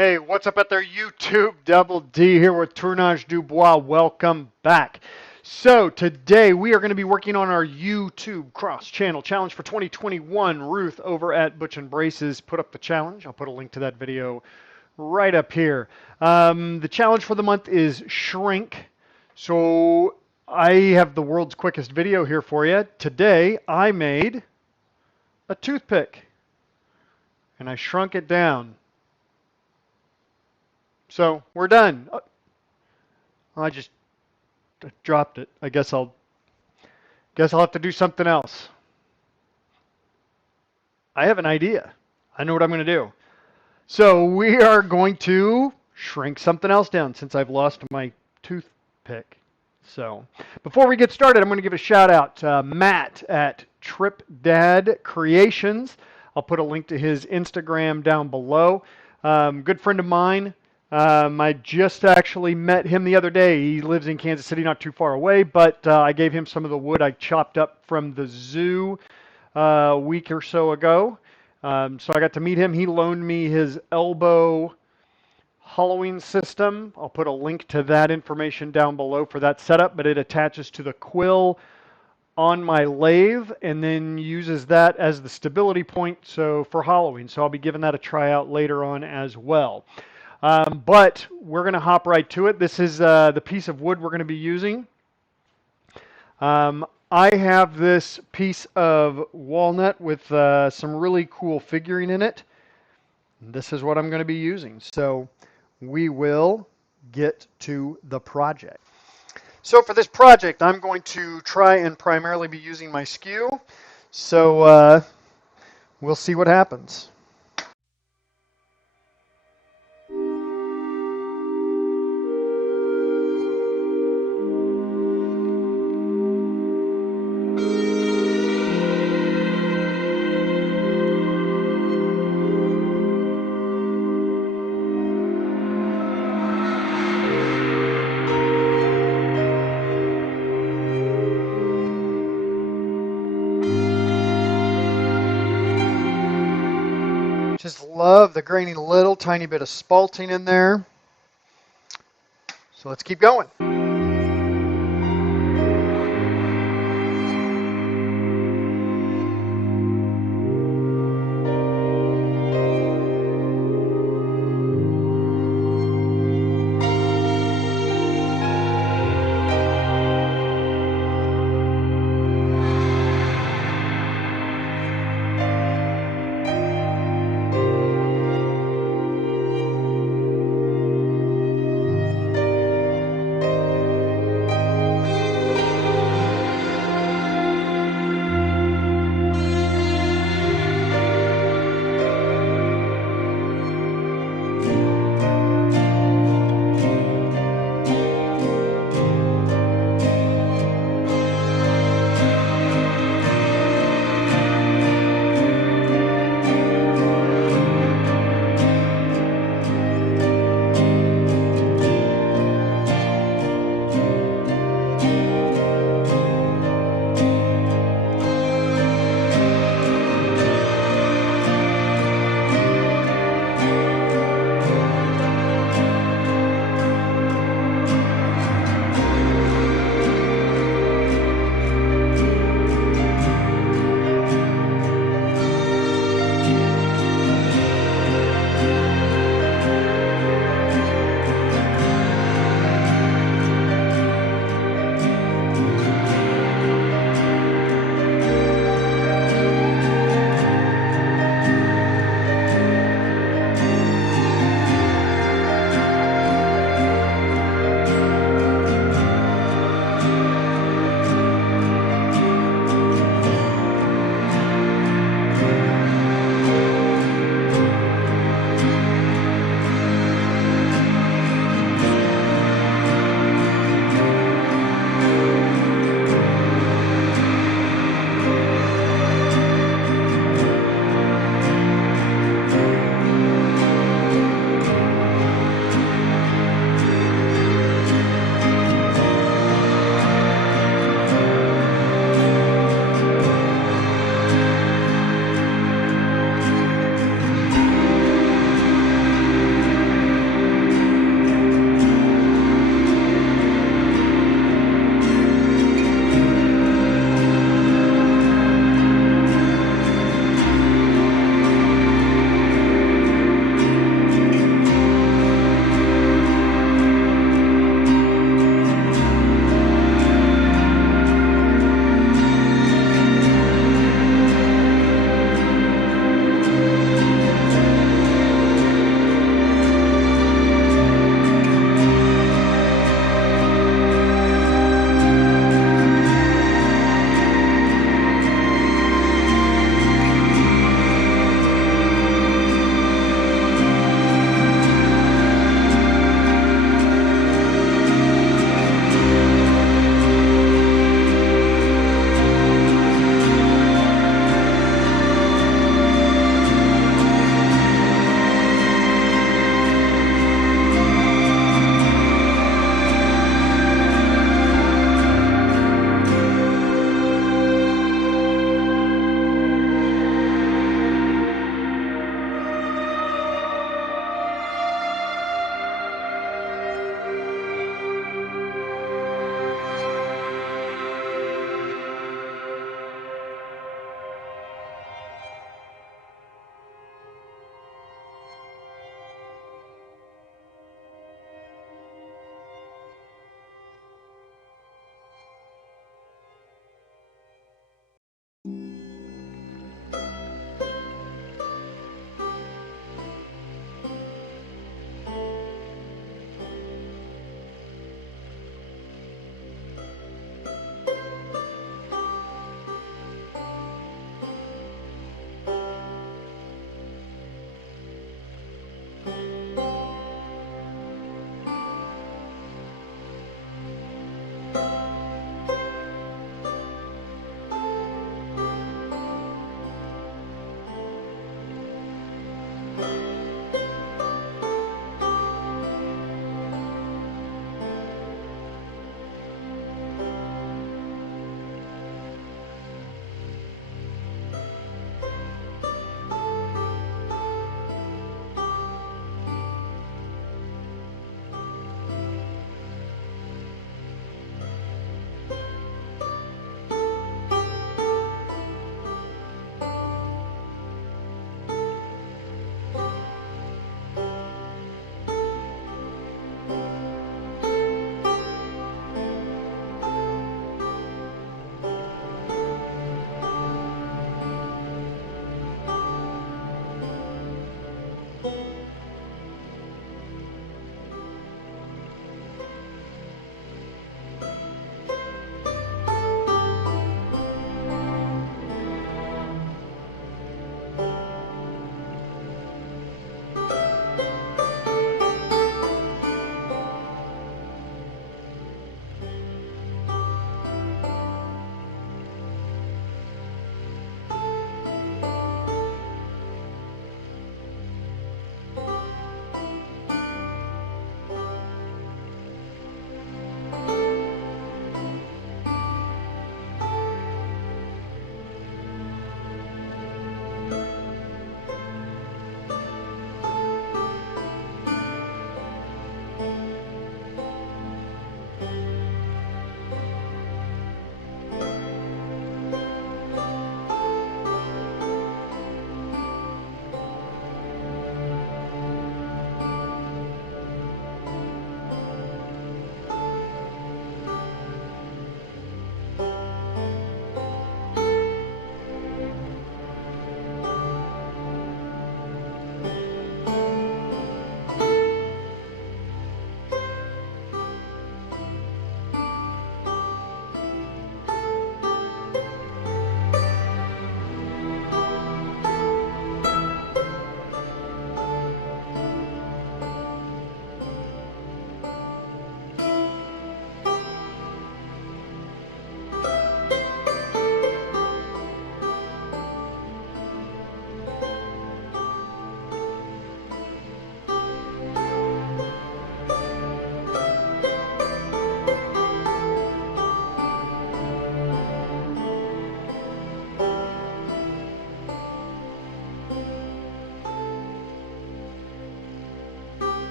Hey, what's up out there, YouTube? Double D here with Tournage Dubois. Welcome back. So today we are going to be working on our YouTube cross-channel challenge for 2021. Ruth over at Butch and Braces put up the challenge. I'll put a link to that video right up here. The challenge for the month is shrink. So I have the world's quickest video here for you. Today I made a toothpick and I shrunk it down. So we're done. I just dropped it. I guess I'll have to do something else. I have an idea. I know what I'm going to do. So we are going to shrink something else down since I've lost my toothpick. So before we get started, I'm going to give a shout out to Matt at Trip Dad Creations. I'll put a link to his Instagram down below. Good friend of mine. I just actually met him the other day. He lives in Kansas City, not too far away, but I gave him some of the wood I chopped up from the zoo a week or so ago. So I got to meet him. He loaned me his elbow hollowing system. I'll put a link to that information down below for that setup, but it attaches to the quill on my lathe and then uses that as the stability point for hollowing. So I'll be giving that a try out later on as well. But we're going to hop right to it. This is the piece of wood we're going to be using. I have this piece of walnut with some really cool figuring in it. This is what I'm going to be using. So we will get to the project. So for this project, I'm going to try and primarily be using my skew. So we'll see what happens. Just love the grainy little tiny bit of spalting in there. So let's keep going.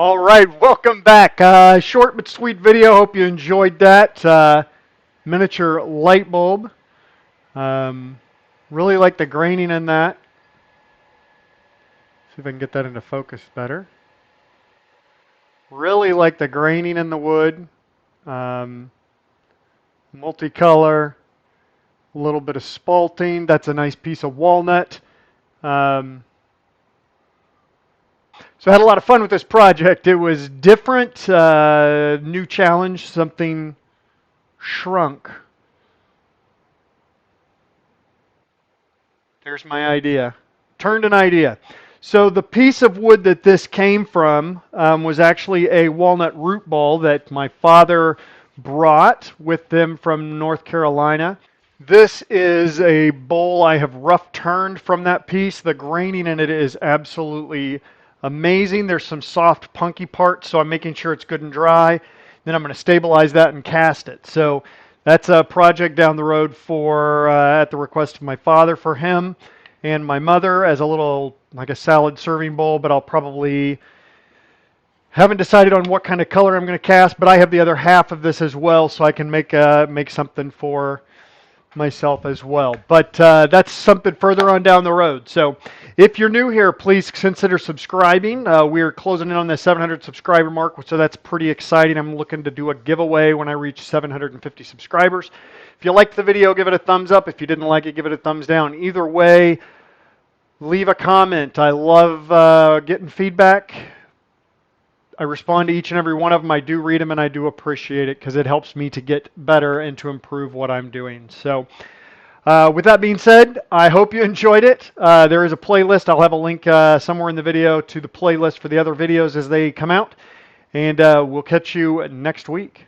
All right, welcome back. Short but sweet video. Hope you enjoyed that. Miniature light bulb. Really like the graining in that. See if I can get that into focus better. Really like the graining in the wood. Multicolor. A little bit of spalting. That's a nice piece of walnut. So I had a lot of fun with this project. It was different, new challenge, something shrunk. There's my idea. Turned an idea. So the piece of wood that this came from was actually a walnut root ball that my father brought with them from North Carolina. This is a bowl I have rough turned from that piece. The graining in it is absolutely amazing. There's some soft punky parts, so I'm making sure it's good and dry. Then I'm going to stabilize that and cast it. So that's a project down the road for, at the request of my father, for him and my mother as a little, like a salad serving bowl, but I'll probably, haven't decided on what kind of color I'm going to cast, but I have the other half of this as well, so I can make something for myself as well. But that's something further on down the road. So if you're new here, please consider subscribing. We're closing in on the 700 subscriber mark, so that's pretty exciting. I'm looking to do a giveaway when I reach 750 subscribers. If you liked the video, give it a thumbs up. If you didn't like it, give it a thumbs down. Either way, leave a comment. I love getting feedback. I respond to each and every one of them. I do read them, and I do appreciate it because it helps me to get better and to improve what I'm doing. So with that being said, I hope you enjoyed it. There is a playlist. I'll have a link somewhere in the video to the playlist for the other videos as they come out. And we'll catch you next week.